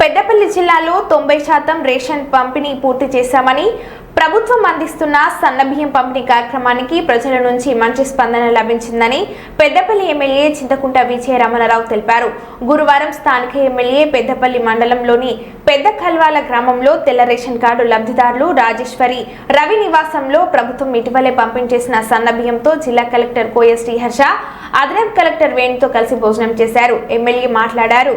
పెద్దపల్లి జిల్లాలో 90% రేషన్ పంపిణీ పూర్తి చేశామని ప్రభుత్వం అందిస్తున్న సన్నబియ్యం పంపిణీ కార్యక్రమానికి ప్రజల నుంచి మంచి స్పందన లభించిందని పెద్దపల్లి ఎమ్మెల్యే చింతకుంట విజయరామరావు తెలిపారు. గురువారం స్థానిక ఎమ్మెల్యే పెద్దపల్లి మండలంలోని పెద్ద కల్వాల గ్రామంలో తెల్ల రేషన్ కార్డు లబ్ధిదారులు రాజేశ్వరి రవి నివాసంలో ప్రభుత్వం ఇటీవలే పంపిణీ చేసిన సన్నబియ్యంతో జిల్లా కలెక్టర్ కోయ శ్రీహర్ష, అదనపు కలెక్టర్ వేణుతో కలిసి భోజనం చేశారు. ఎమ్మెల్యే మాట్లాడారు.